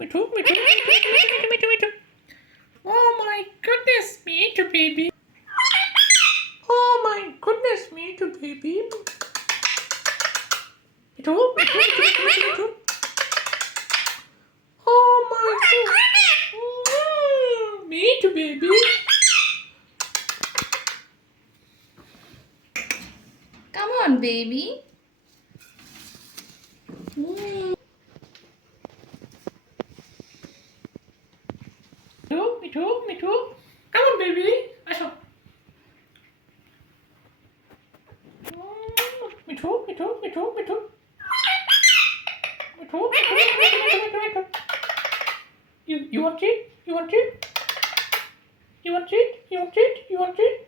Me too, me too, me too, me too, me too, me too. Oh my goodness, me too, baby. Oh my goodness, me too, baby. Me too, me too, me too, me too, me too. Oh my goodness. Me too, baby. Come on, baby. Me too, me too. Come on, baby. Asho. Me too, me too, me too, me too. Me too, me too, me too, me too, me too, me too. You want treat? You want treat? You want treat? You want treat? You want treat?